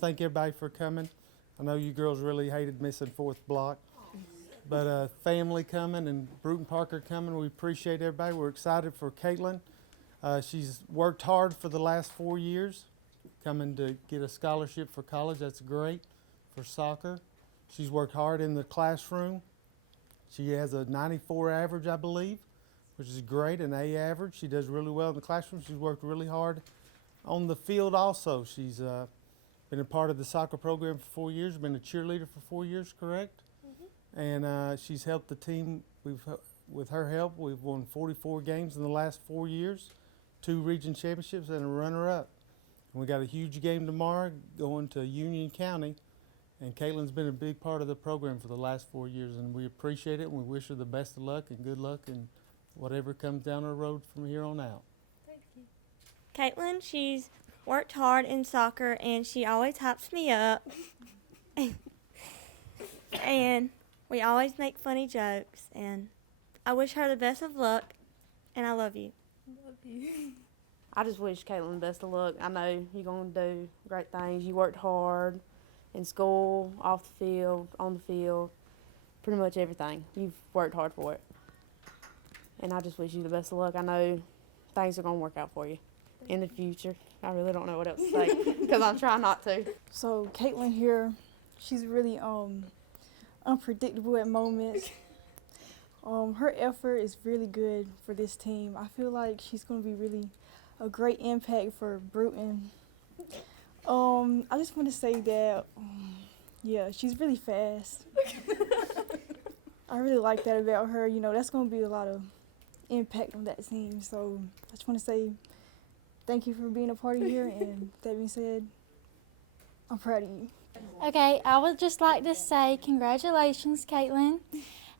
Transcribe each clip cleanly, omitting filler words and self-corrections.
to thank everybody for coming. I know you girls really hated missing 4th block. But family coming and Brewton-Parker coming, we appreciate everybody. We're excited for Kaitlyn. She's worked hard for the last 4 years, coming to get a scholarship for college. That's great for soccer. She's worked hard in the classroom. She has a 94 average, I believe, which is great, an A average. She does really well in the classroom. She's worked really hard on the field also. She's been a part of the soccer program for 4 years, been a cheerleader for 4 years, correct? And she's helped the team. With her help, we've won 44 games in the last 4 years, 2 region championships, and a runner-up. And we got a huge game tomorrow going to Union County, and Kaitlyn's been a big part of the program for the last 4 years, and we appreciate it, and we wish her the best of luck and good luck and whatever comes down her road from here on out. Thank you. Kaitlyn, she's worked hard in soccer, and she always hypes me up. And we always make funny jokes, and I wish her the best of luck, and I love you. Love you. I just wish Kaitlyn the best of luck. I know you're going to do great things. You worked hard in school, off the field, on the field, pretty much everything. You've worked hard for it. And I just wish you the best of luck. I know things are going to work out for you in the future. I really don't know what else to say because I'm trying not to. So Kaitlyn here, she's really unpredictable at moments. Her effort is really good for this team. I feel like she's going to be really a great impact for Brewton. I just want to say that, yeah, she's really fast. I really like that about her. You know, that's going to be a lot of impact on that team. So I just want to say thank you for being a part of here. And that being said, I'm proud of you. Okay, I would just like to say congratulations, Kaitlyn.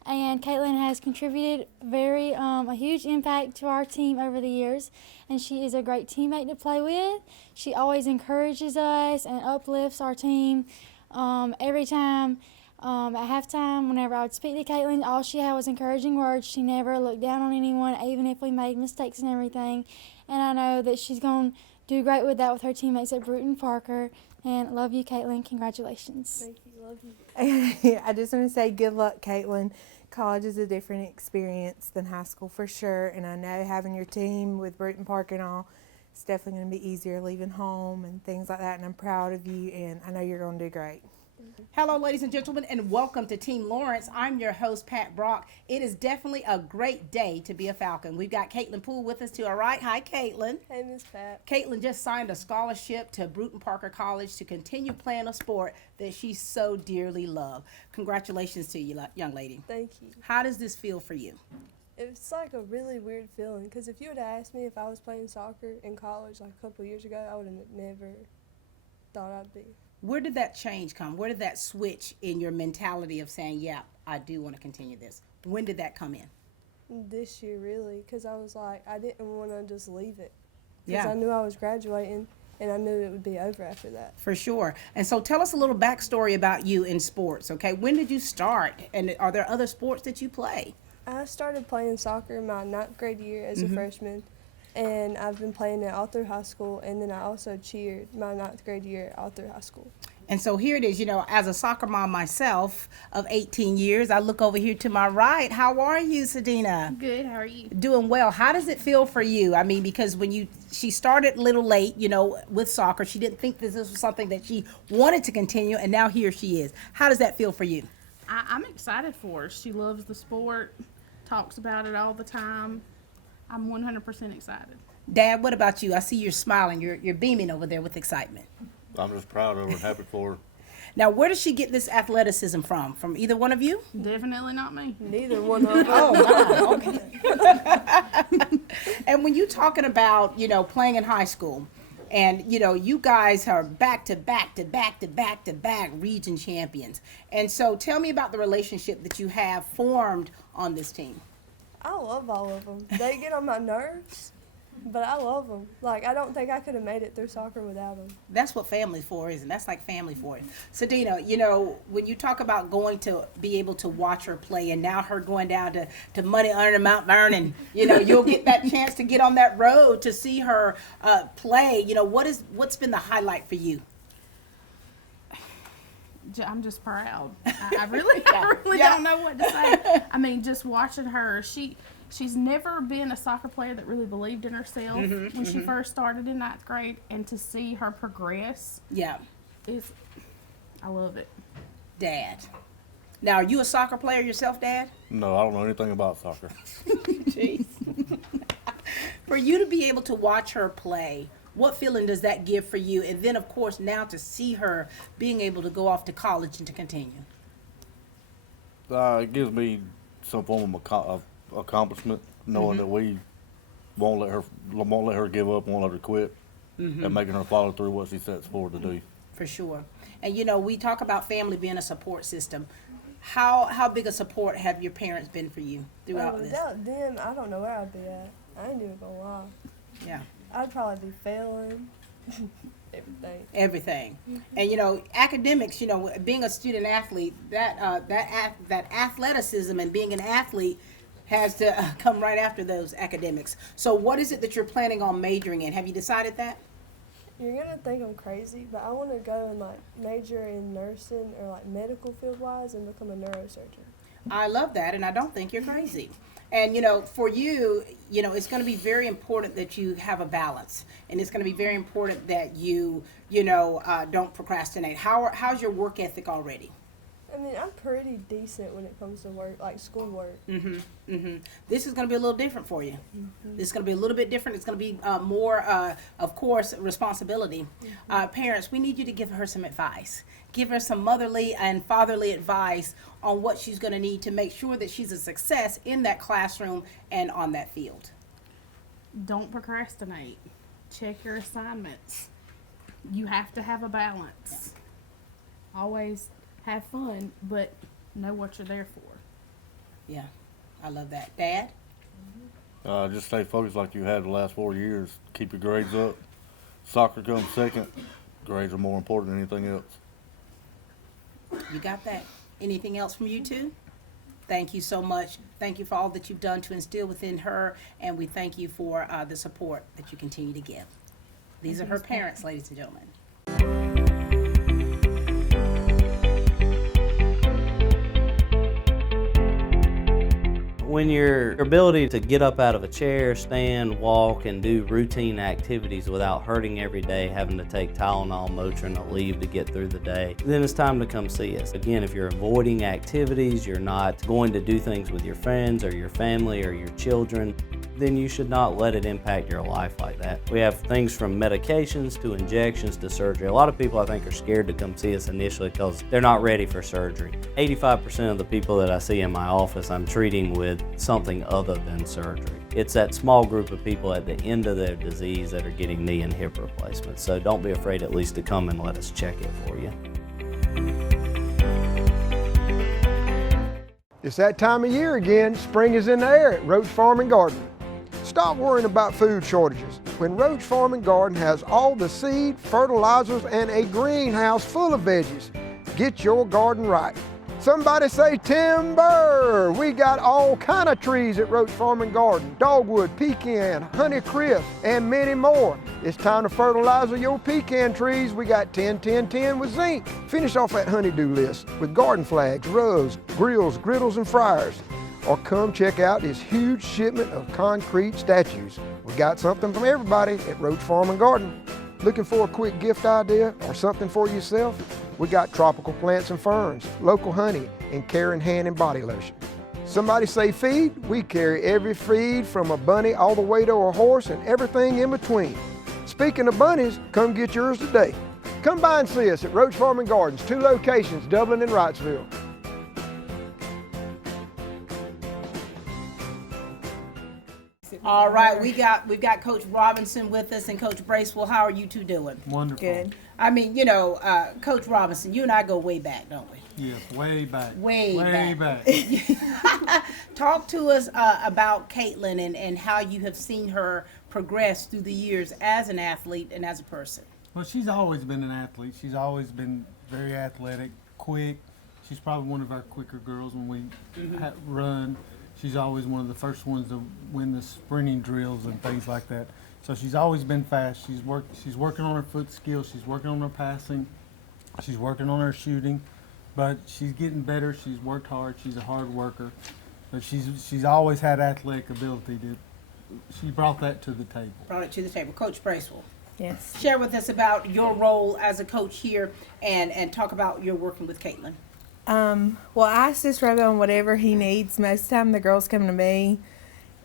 And Kaitlyn has contributed a huge impact to our team over the years, and she is a great teammate to play with. She always encourages us and uplifts our team. Every time at halftime, whenever I would speak to Kaitlyn, all she had was encouraging words. She never looked down on anyone, even if we made mistakes and everything. And I know that she's going to do great with that with her teammates at Brewton-Parker. And love you, Kaitlyn. Congratulations. Thank you. Love you. I just want to say good luck, Kaitlyn. College is a different experience than high school for sure, and I know having your team with Brewton-Parker and all, it's definitely going to be easier leaving home and things like that, and I'm proud of you, and I know you're going to do great. Hello, ladies and gentlemen, and welcome to Team Lawrence. I'm your host, Pat Brock. It is definitely a great day to be a Falcon. We've got Kaitlyn Poole with us to our right. Hi, Kaitlyn. Hey, Miss Pat. Kaitlyn just signed a scholarship to Brewton-Parker College to continue playing a sport that she so dearly loves. Congratulations to you, young lady. Thank you. How does this feel for you? It's like a really weird feeling because if you would have asked me if I was playing soccer in college like a couple years ago, I would have never thought I'd be. Where did that change come? Where did that switch in your mentality of saying, yeah, I do want to continue this? When did that come in? This year, really, because I was like, I didn't want to just leave it. Yeah. Because I knew I was graduating, and I knew it would be over after that. For sure. And so tell us a little backstory about you in sports, okay? When did you start? And are there other sports that you play? I started playing soccer in my 9th grade year as a freshman, and I've been playing it all through high school, and then I also cheered my 9th grade year all through high school. And so here it is, you know, as a soccer mom myself of 18 years, I look over here to my right. How are you, Sadina? Good, how are you? Doing well. How does it feel for you? I mean, because when she started a little late, you know, with soccer, she didn't think this was something that she wanted to continue, and now here she is. How does that feel for you? I'm excited for her. She loves the sport, talks about it all the time. I'm 100% excited. Dad, what about you? I see you're smiling. You're beaming over there with excitement. I'm just proud of her and happy for her. Now, where does she get this athleticism from? From either one of you? Definitely not me. Neither one of us. Oh, my, okay. And when you're talking about, you know, playing in high school, and, you know, you guys are back to back region champions. And so tell me about the relationship that you have formed on this team. I love all of them. They get on my nerves, but I love them. Like, I don't think I could have made it through soccer without them. That's what family's for, isn't it? That's like family for you. Sadina, you know, when you talk about going to be able to watch her play and now her going down to Money Under Mount Vernon, you know, you'll get that chance to get on that road to see her play. You know, what's been the highlight for you? I'm just proud. I really don't know what to say. I mean, just watching her, she's never been a soccer player that really believed in herself when she first started in 9th grade, and to see her progress, I love it. Dad. Now, are you a soccer player yourself, Dad? No, I don't know anything about soccer. Jeez. For you to be able to watch her play, what feeling does that give for you? And then, of course, now to see her being able to go off to college and to continue. It gives me some form of accomplishment, knowing that we won't let her give up, won't let her quit, and making her follow through what she sets forward to do. For sure. And, you know, we talk about family being a support system. How big a support have your parents been for you throughout this? Without them, I don't know where I'd be at. I ain't even gonna lie. Yeah. I'd probably be failing. Everything. And, you know, academics, you know, being a student athlete, that athleticism and being an athlete has to come right after those academics. So what is it that you're planning on majoring in? Have you decided that? You're gonna think I'm crazy, but I want to go and like major in nursing or like medical field wise and become a neurosurgeon. I love that, and I don't think you're crazy. And, you know, for you, you know, it's going to be very important that you have a balance. And it's going to be very important that you, don't procrastinate. How's your work ethic already? I mean, I'm pretty decent when it comes to work, like schoolwork. This is going to be a little different for you. This is going to be a little bit different. It's going to be more, of course, responsibility. Parents, we need you to give her some advice. Give her some motherly and fatherly advice on what she's going to need to make sure that she's a success in that classroom and on that field. Don't procrastinate. Check your assignments. You have to have a balance. Always have fun, but know what you're there for. Yeah, I love that. Dad? Just stay focused like you had the last 4 years. Keep your grades up. Soccer comes second. Grades are more important than anything else. You got that? Anything else from you two? Thank you so much. Thank you for all that you've done to instill within her, and we thank you for the support that you continue to give. These are her parents, ladies and gentlemen. When your ability to get up out of a chair, stand, walk, and do routine activities without hurting every day, having to take Tylenol, Motrin, or leave to get through the day, then it's time to come see us. Again, if you're avoiding activities, you're not going to do things with your friends or your family or your children, then you should not let it impact your life like that. We have things from medications to injections to surgery. A lot of people, I think, are scared to come see us initially because they're not ready for surgery. 85% of the people that I see in my office, I'm treating with something other than surgery. It's that small group of people at the end of their disease that are getting knee and hip replacements. So don't be afraid at least to come and let us check it for you. It's that time of year again. Spring is in the air at Roach Farm and Garden. Stop worrying about food shortages when Roach Farm and Garden has all the seed, fertilizers, and a greenhouse full of veggies. Get your garden right. Somebody say timber! We got all kind of trees at Roach Farm and Garden. Dogwood, pecan, honeycrisp, and many more. It's time to fertilize your pecan trees. We got 10-10-10 with zinc. Finish off that honeydew list with garden flags, rugs, grills, griddles, and fryers. Or come check out this huge shipment of concrete statues. We got something from everybody at Roach Farm and Garden. Looking for a quick gift idea or something for yourself? We got tropical plants and ferns, local honey, and caring hand and body lotion. Somebody say feed? We carry every feed from a bunny all the way to a horse and everything in between. Speaking of bunnies, come get yours today. Come by and see us at Roach Farm and Gardens, 2 locations, Dublin and Wrightsville. All right, we've got Coach Robinson with us and Coach Bracewell. How are you two doing? Wonderful. Good. I mean, Coach Robinson, you and I go way back, don't we? Yes, way back. Way back. Talk to us about Kaitlyn and how you have seen her progress through the years as an athlete and as a person. Well, she's always been an athlete. She's always been very athletic, quick. She's probably one of our quicker girls when we run. She's always one of the first ones to win the sprinting drills and things like that. So she's always been fast. She's working on her foot skills. She's working on her passing. She's working on her shooting. but she's getting better. She's worked hard. She's a hard worker, but she's always had athletic ability. She brought that to the table. Brought it to the table. Coach Bracewell, Yes. share with us about your role as a coach here and talk about your working with Kaitlyn. Well, I assist Robo on whatever he needs. Most of the time, the girls come to me,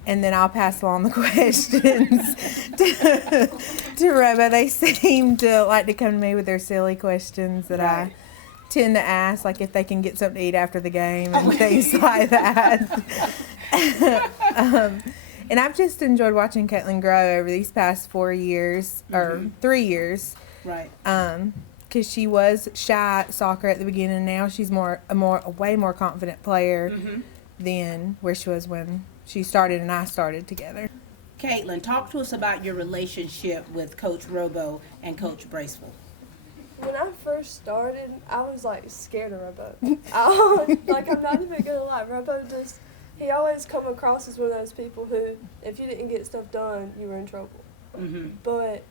and then I'll pass along the questions to Robo. They seem to like to come to me with their silly questions that I tend to ask, like if they can get something to eat after the game and things like that. And I've just enjoyed watching Kaitlyn grow over these past 4 years, or 3 years. Right. Because she was shy at soccer at the beginning. Now she's a way more confident player than where she was when she started and I started together. Kaitlyn, talk to us about your relationship with Coach Robo and Coach Bracewell. When I first started, I was like scared of Robo. Like, I'm not even gonna lie, Robo he always come across as one of those people who, if you didn't get stuff done, you were in trouble. But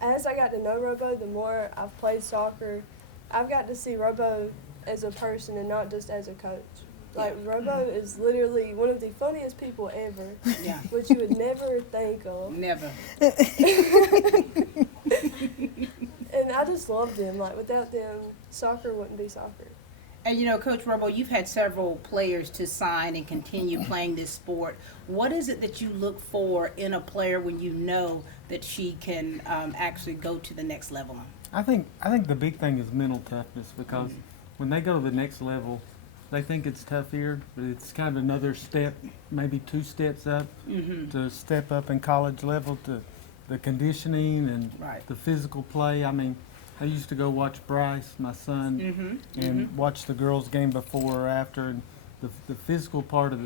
as I got to know Robo, the more I've played soccer, I've got to see Robo as a person and not just as a coach. Like, Robo is literally one of the funniest people ever, which you would never think of. Never. And I just loved them. Like, without them, soccer wouldn't be soccer. And you know, Coach Robo, you've had several players to sign and continue playing this sport. What is it that you look for in a player when you know that she can actually go to the next level? I think the big thing is mental toughness, because when they go to the next level, they think it's tough here, but it's kind of another step, maybe 2 steps up to step up in college level, to the conditioning and the physical play. I mean, I used to go watch Bryce, my son, and watch the girls' game before or after, and the physical part of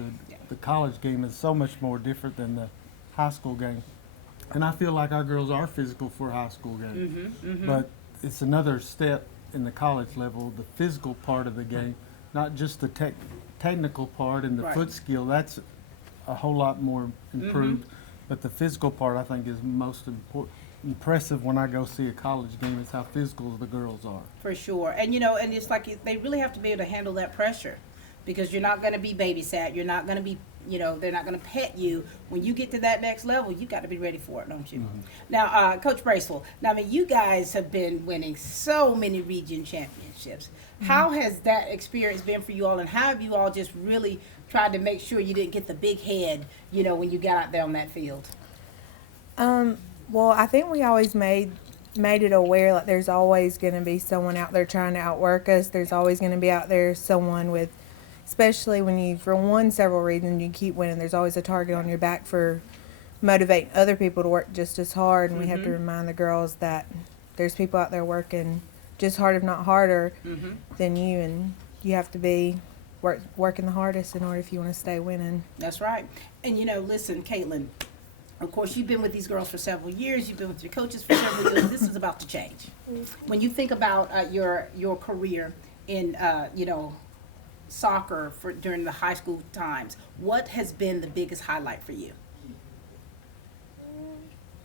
the college game is so much more different than the high school game. And I feel like our girls are physical for a high school game, but it's another step in the college level, the physical part of the game, not just the technical part and the foot skill. That's a whole lot more improved, but the physical part I think is most impressive when I go see a college game, is how physical the girls are. For sure. And you know, and it's like they really have to be able to handle that pressure, because you're not going to be babysat. You're not going to be, you know, they're not going to pet you. When you get to that next level, you got to be ready for it, don't you? Now, Coach Bracewell, now I mean, you guys have been winning so many region championships. How has that experience been for you all, and how have you all just really tried to make sure you didn't get the big head, you know, when you got out there on that field? Well, I think we always made it aware, like there's always going to be someone out there trying to outwork us. There's always going to be out there someone with, especially when you've won several regions, you keep winning, there's always a target on your back for motivating other people to work just as hard. And we have to remind the girls that there's people out there working just hard, if not harder, than you, and you have to be working the hardest in order if you want to stay winning. That's right. And you know, listen, Kaitlyn, of course, you've been with these girls for several years. You've been with your coaches for several years. This is about to change. When you think about your career in you know, soccer during the high school times, what has been the biggest highlight for you?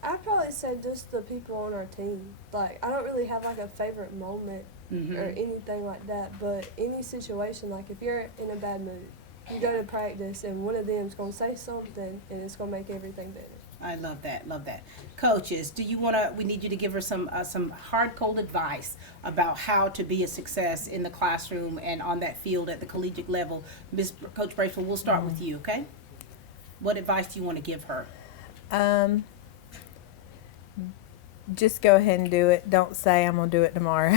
I'd probably say just the people on our team. Like, I don't really have like a favorite moment or anything like that, but any situation, like if you're in a bad mood, you go to practice and one of them's going to say something and it's going to make everything better. I love that, love that. Coaches, we need you to give her some hard, cold advice about how to be a success in the classroom and on that field at the collegiate level. Coach Bracewell, we'll start with you, okay? What advice do you want to give her? Just go ahead and do it. Don't say I'm gonna do it tomorrow.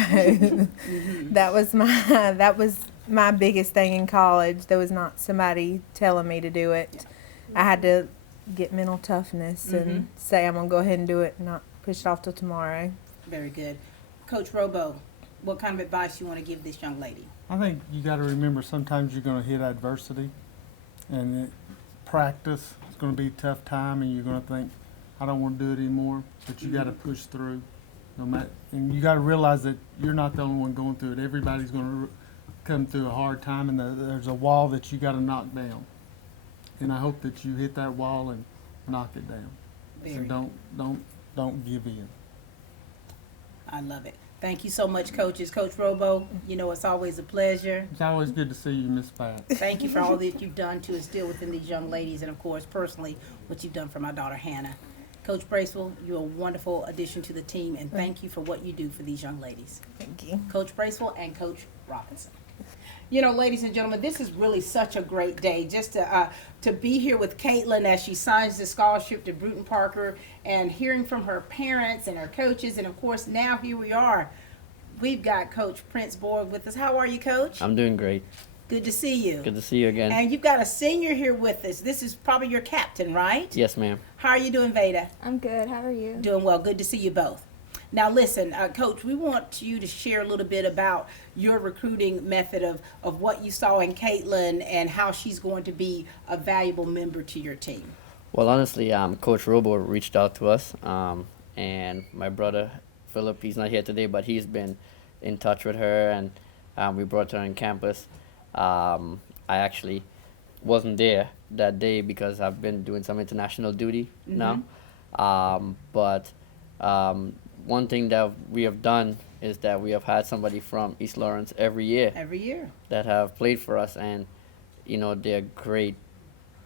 That was my biggest thing in college. There was not somebody telling me to do it. I had to get mental toughness and say I'm gonna go ahead and do it, and not push it off till tomorrow. Very good. Coach Robo, what kind of advice you want to give this young lady? I think you got to remember sometimes you're going to hit adversity, and practice is going to be a tough time, and you're going to think, I don't want to do it anymore, but you got to push through. No matter, and you got to realize that you're not the only one going through it. Everybody's going to come through a hard time, and there's a wall that you got to knock down. And I hope that you hit that wall and knock it down. So don't give in. I love it. Thank you so much, coaches. Coach Robo, you know it's always a pleasure. It's always good to see you, Miss Pat. Thank you for all that you've done to instill within these young ladies, and of course, personally, what you've done for my daughter Hannah. Coach Bracewell, you're a wonderful addition to the team, and thank you for what you do for these young ladies. Thank you. Coach Bracewell and Coach Robinson. You know, ladies and gentlemen, this is really such a great day just to be here with Kaitlyn as she signs the scholarship to Brewton-Parker, and hearing from her parents and her coaches, and of course now here we are. We've got Coach Prince Borg with us. How are you, Coach? I'm doing great. Good to see you. Good to see you again. And you've got a senior here with us. This is probably your captain, right? Yes, ma'am. How are you doing, Veda? I'm good. How are you? Doing well. Good to see you both. Now listen, Coach, we want you to share a little bit about your recruiting method of what you saw in Kaitlyn and how she's going to be a valuable member to your team. Well, honestly, Coach Robo reached out to us, and my brother Philip, he's not here today, but he's been in touch with her, and we brought her on campus. I actually wasn't there that day because I've been doing some international duty now. But one thing that we have done is that we have had somebody from East Lawrence every year that have played for us, and you know, they're great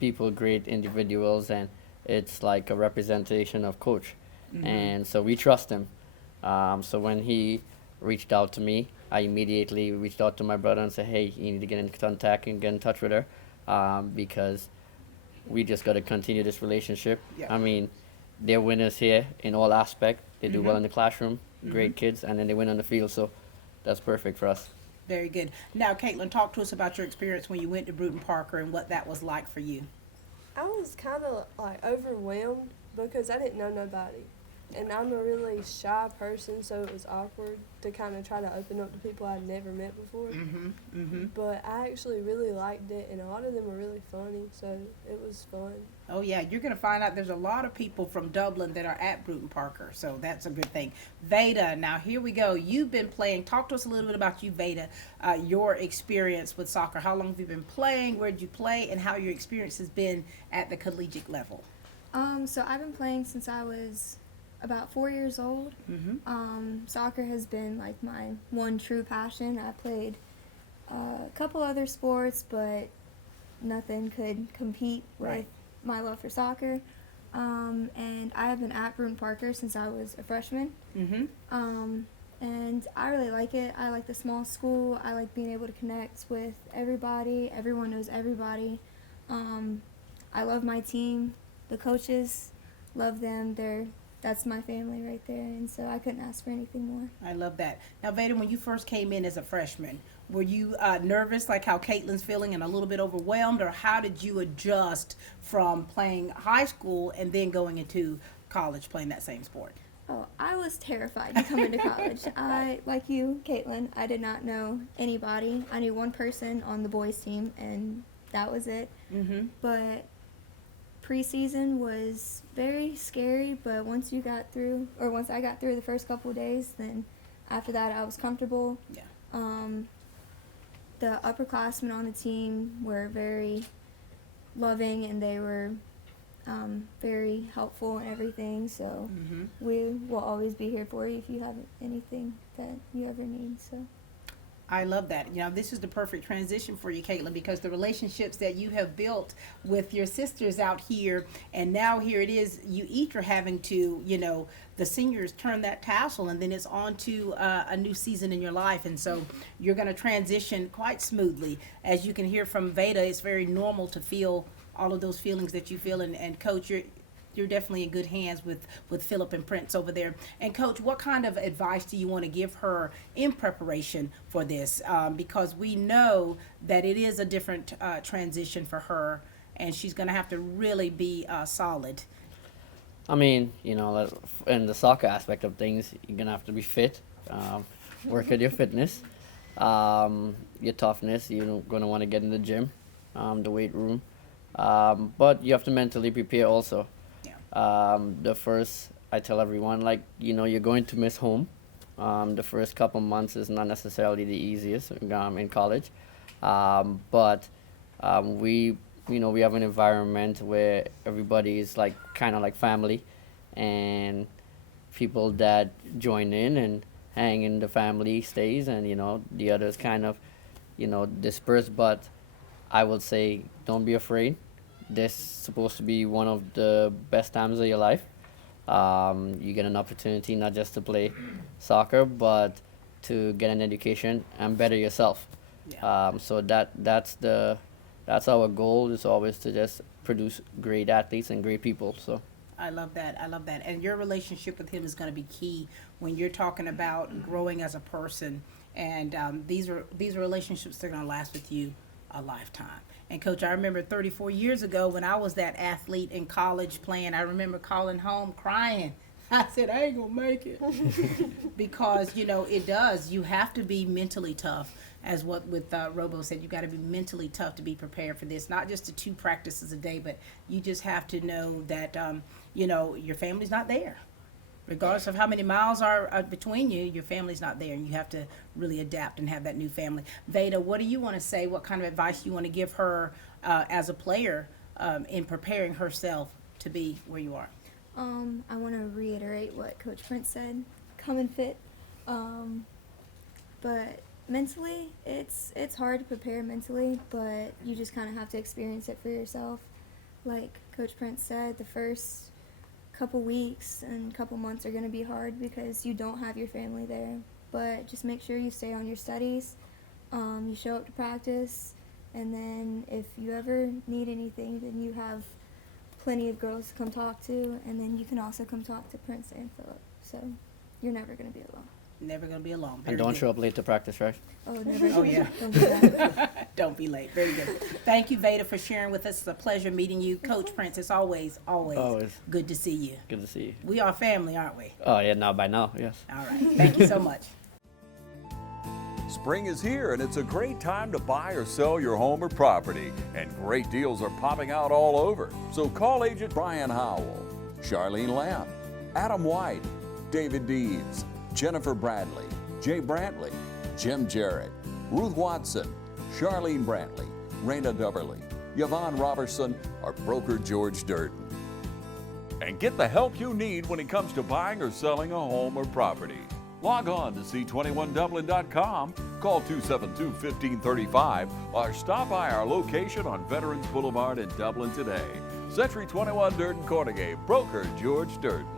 people, great individuals, and it's like a representation of Coach. And so we trust him. So when he reached out to me, I immediately reached out to my brother and said, hey, you need to get in contact and get in touch with her, because we just got to continue this relationship. I mean, they're winners here in all aspects. They do well in the classroom, great kids, and then they win on the field, so that's perfect for us. Very good. Now, Kaitlyn, talk to us about your experience when you went to Brewton-Parker and what that was like for you. I was kind of like overwhelmed because I didn't know nobody. And I'm a really shy person, so it was awkward to kind of try to open up to people I'd never met before. But I actually really liked it, and a lot of them were really funny, so it was fun. Oh, yeah, you're going to find out there's a lot of people from Dublin that are at Brewton-Parker, so that's a good thing. Veda, now here we go. You've been playing. Talk to us a little bit about you, Veda, your experience with soccer. How long have you been playing? Where did you play? And how your experience has been at the collegiate level? So I've been playing since I was about 4 years old. Soccer has been like my one true passion. I played a couple other sports, but nothing could compete with my love for soccer. And I have been at Brewton-Parker since I was a freshman. And I really like it. I like the small school. I like being able to connect with everybody. Everyone knows everybody. I love my team. The coaches, love them. That's my family right there, and so I couldn't ask for anything more. I love that. Now, Veda, when you first came in as a freshman, were you nervous, like how Kaitlyn's feeling, and a little bit overwhelmed, or how did you adjust from playing high school and then going into college playing that same sport? Oh, I was terrified to come into college. I, like you, Kaitlyn, I did not know anybody. I knew one person on the boys' team, and that was it. But preseason was very scary, but once I got through the first couple of days, then after that I was comfortable. The upperclassmen on the team were very loving, and they were very helpful and everything, so we will always be here for you if you have anything that you ever need. So I love that. You know, this is the perfect transition for you, Kaitlyn, because the relationships that you have built with your sisters out here, and now here it is, you each are having to, you know, the seniors turn that tassel, and then it's on to a new season in your life. And so you're going to transition quite smoothly. As you can hear from Veda, it's very normal to feel all of those feelings that you feel. And Coach, you're definitely in good hands with Philip and Prince over there. And Coach, what kind of advice do you want to give her in preparation for this? Because we know that it is a different transition for her, and she's going to have to really be solid. I mean, you know, in the soccer aspect of things, you're going to have to be fit, work at your fitness, your toughness. You're going to want to get in the gym, the weight room. But you have to mentally prepare also. The first, I tell everyone, like, you know, you're going to miss home. The first couple months is not necessarily the easiest in college. But we have an environment where everybody is like kind of like family, and people that join in hang in the family stays, and the others kind of disperse. But I would say don't be afraid. This is supposed to be one of the best times of your life. You get an opportunity not just to play soccer, but to get an education and better yourself. So that's our goal, is always to just produce great athletes and great people. So I love that. I love that. And your relationship with him is going to be key when you're talking about growing as a person. And these are relationships that are going to last with you a lifetime. And Coach, I remember 34 years ago when I was that athlete in college playing, I remember calling home crying. I said, I ain't going to make it. Because, it does. You have to be mentally tough. As what with Robo said, you got to be mentally tough to be prepared for this. Not just the 2 practices a day, but you just have to know that, your family's not there. Regardless of how many miles are between you, your family's not there, and you have to really adapt and have that new family. Veda, what do you want to say? What kind of advice you want to give her as a player in preparing herself to be where you are? I want to reiterate what Coach Prince said. Come and fit. But mentally, it's hard to prepare mentally, but you just kind of have to experience it for yourself. Like Coach Prince said, the first couple weeks and couple months are going to be hard because you don't have your family there. But just make sure you stay on your studies, you show up to practice, and then if you ever need anything, then you have plenty of girls to come talk to, and then you can also come talk to Prince and Philip. So you're never going to be alone. Never going to be alone. And don't show up late to practice, right? Oh, never. Oh, yeah. Don't do that. Don't be late. Very good. Thank you, Veda, for sharing with us. It's a pleasure meeting you. Coach Prince, it's always good to see you. Good to see you. We are family, aren't we? Oh, yeah, now by now, yes. All right. Thank you so much. Spring is here, and it's a great time to buy or sell your home or property, and great deals are popping out all over. So call agent Brian Howell, Charlene Lamb, Adam White, David Deeds, Jennifer Bradley, Jay Brantley, Jim Jarrett, Ruth Watson, Charlene Brantley, Raina Duberly, Yvonne Robertson, or broker George Durden. And get the help you need when it comes to buying or selling a home or property. Log on to C21Dublin.com, call 272-1535, or stop by our location on Veterans Boulevard in Dublin today. Century 21 Durden Cornegay, broker George Durden.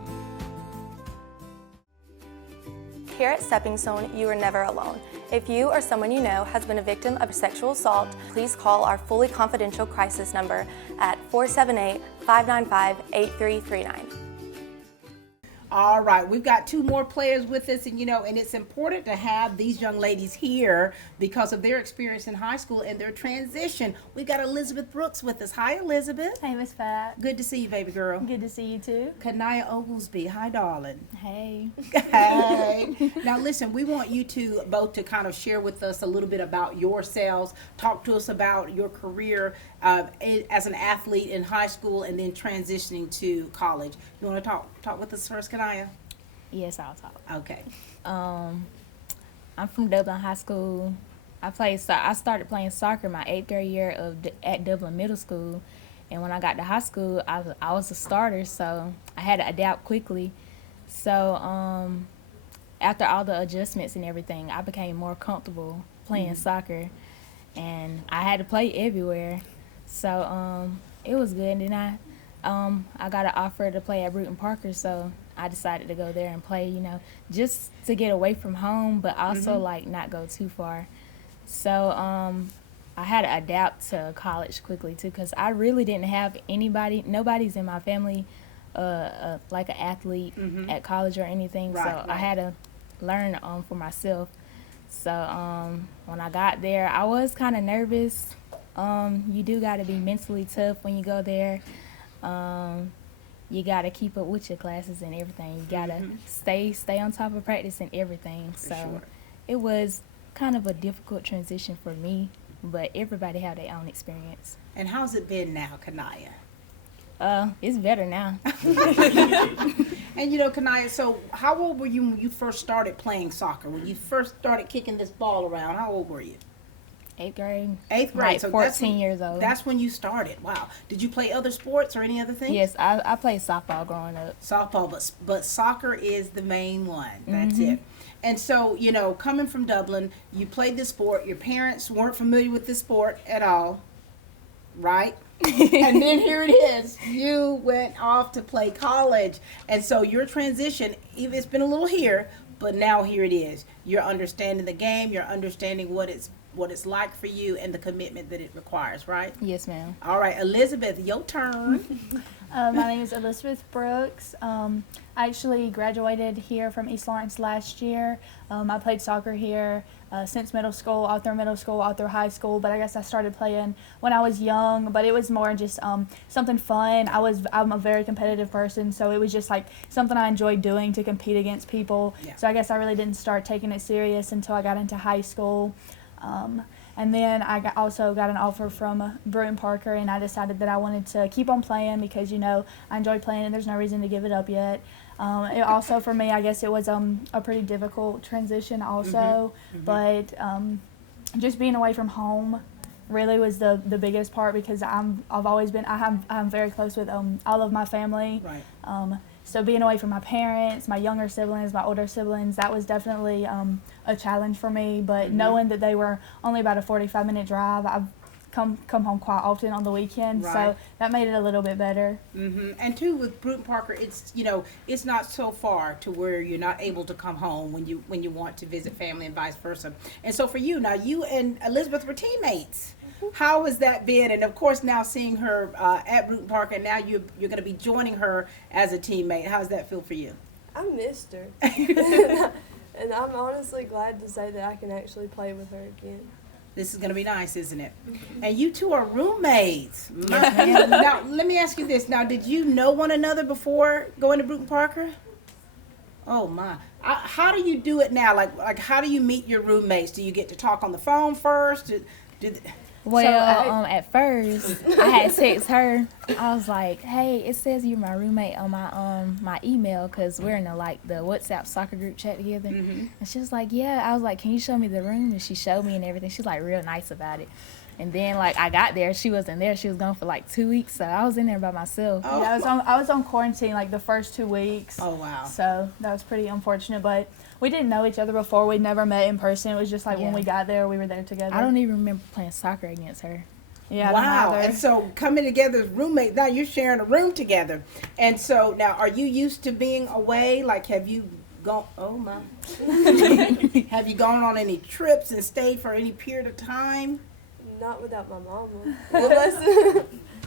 Here at Stepping Stone, you are never alone. If you or someone you know has been a victim of sexual assault, please call our fully confidential crisis number at 478-595-8339. All right, we've got 2 more players with us, and and it's important to have these young ladies here because of their experience in high school and their transition. We've got Elizabeth Brooks with us. Hi, Elizabeth. Hey, Miss Pat. Good to see you, baby girl. Good to see you too. Kanaya Oglesby. Hi, darling. Hey. Hey. Now, listen, we want you two both to kind of share with us a little bit about yourselves. Talk to us about your career as an athlete in high school and then transitioning to college. You want to talk with us first, Kanaya? Yes, I'll talk. Okay. I'm from Dublin High School. I started playing soccer my 8th grade year at Dublin Middle School, and when I got to high school, I was a starter, so I had to adapt quickly. So after all the adjustments and everything, I became more comfortable playing soccer, and I had to play everywhere. So it was good. And then I got an offer to play at Brewton-Parker, so I decided to go there and play, just to get away from home, but also not go too far. So I had to adapt to college quickly too, because I really didn't have nobody's in my family like an athlete at college or anything. Right. I had to learn for myself. So when I got there, I was kind of nervous. You do got to be mentally tough when you go there. You got to keep up with your classes and everything. You got to stay on top of practice and everything. So it was kind of a difficult transition for me, but everybody had their own experience. And how's it been now, Kanaya? It's better now. And Kanaya, so how old were you when you first started playing soccer? When you first started kicking this ball around, how old were you? 8th grade. 8th grade. Like So 14 years old. That's when you started. Wow. Did you play other sports or any other things? Yes, I played softball growing up. Softball, but soccer is the main one. That's it. And so, you know, coming from Dublin, you played this sport. Your parents weren't familiar with this sport at all, right? And then here it is. You went off to play college. And so your transition, even it's been a little here, but now here it is. You're understanding the game. You're understanding what it's like for you and the commitment that it requires, right? Yes, ma'am. All right, Elizabeth, your turn. My name is Elizabeth Brooks. I actually graduated here from East Lawrence last year. I played soccer here since middle school, all through middle school, all through high school, but I guess I started playing when I was young, but it was more just something fun. I'm a very competitive person, so it was just like something I enjoyed doing to compete against people. Yeah. So I guess I really didn't start taking it serious until I got into high school. And then I also got an offer from Brewton-Parker, and I decided that I wanted to keep on playing because, you know, I enjoy playing and there's no reason to give it up yet. It also, for me, I guess it was a pretty difficult transition also, but just being away from home really was the biggest part because I'm very close with all of my family. Right. So being away from my parents, my younger siblings, my older siblings, that was definitely a challenge for me. But knowing that they were only about a 45-minute drive, I've come home quite often on the weekend, so that made it a little bit better. And too, with Brewton-Parker, it's, you know, it's not so far to where you're not able to come home when you want to visit family and vice versa. And so for you, now you and Elizabeth were teammates. How has that been? And of course, now seeing her at Brewton-Parker, and now you're going to be joining her as a teammate. How does that feel for you? I missed her. And I'm honestly glad to say that I can actually play with her again. This is going to be nice, isn't it? And you two are roommates. Now, let me ask you this. Now, did you know one another before going to Brewton-Parker? Oh, my. How do you do it now? Like, how do you meet your roommates? Do you get to talk on the phone first? Well, at first, I had text her. I was like, "Hey, it says you're my roommate on my email because we're in the WhatsApp soccer group chat together." And she was like, "Yeah." I was like, "Can you show me the room?" And she showed me and everything. She's like real nice about it. And then I got there, she wasn't there. She was gone for 2 weeks, so I was in there by myself. Oh. Yeah, I was on quarantine the first 2 weeks. Oh wow! So that was pretty unfortunate, but we didn't know each other before. We'd never met in person. It was just when we got there, we were there together. I don't even remember playing soccer against her. Yeah. Wow. And so coming together as roommates, now you're sharing a room together. And so now, are you used to being away? Have you gone? Oh my! Have you gone on any trips and stayed for any period of time? Not without my mama. Unless,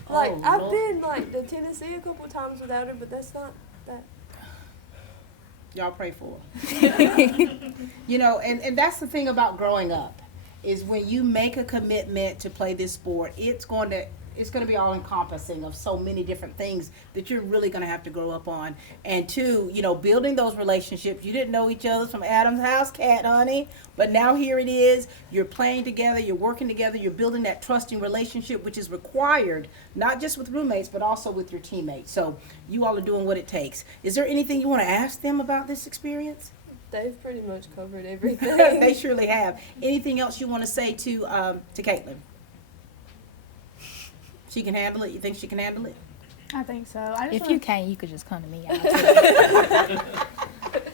I've been to Tennessee a couple times without her, but that's not that. Y'all pray for her. You know, and that's the thing about growing up, is when you make a commitment to play this sport, it's going to be all encompassing of so many different things that you're really going to have to grow up on. And two, you know, building those relationships. You didn't know each other from Adam's house cat, honey, but now here it is. You're playing together, you're working together, you're building that trusting relationship, which is required, not just with roommates, but also with your teammates. So you all are doing what it takes. Is there anything you want to ask them about this experience? They've pretty much covered everything. They surely have. Anything else you want to say to Kaitlyn? She can handle it? You think she can handle it? I think so. If you can't, you could just come to me.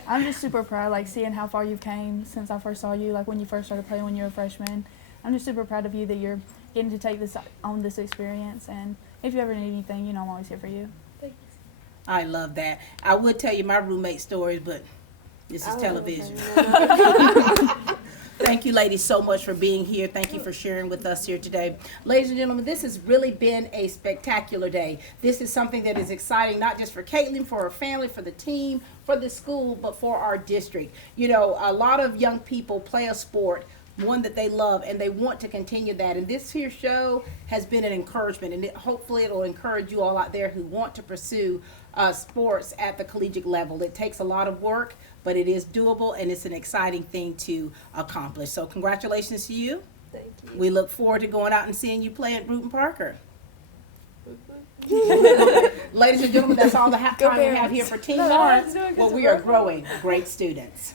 I'm just super proud, seeing how far you've came since I first saw you, when you first started playing when you were a freshman. I'm just super proud of you that you're getting to take this experience. And if you ever need anything, you know I'm always here for you. Thanks. I love that. I would tell you my roommate stories, but this is television. Thank you, ladies, so much for being here. Thank you for sharing with us here today. Ladies and gentlemen, this has really been a spectacular day. This is something that is exciting, not just for Kaitlyn, for her family, for the team, for the school, but for our district. You know, a lot of young people play a sport, one that they love, and they want to continue that. And this here show has been an encouragement, and hopefully it'll encourage you all out there who want to pursue sports at the collegiate level. It takes a lot of work, but it is doable, and it's an exciting thing to accomplish. So congratulations to you. Thank you. We look forward to going out and seeing you play at Brewton-Parker. Ladies and gentlemen, that's all the time we have here for Team Lawrence. Well, we are growing great students.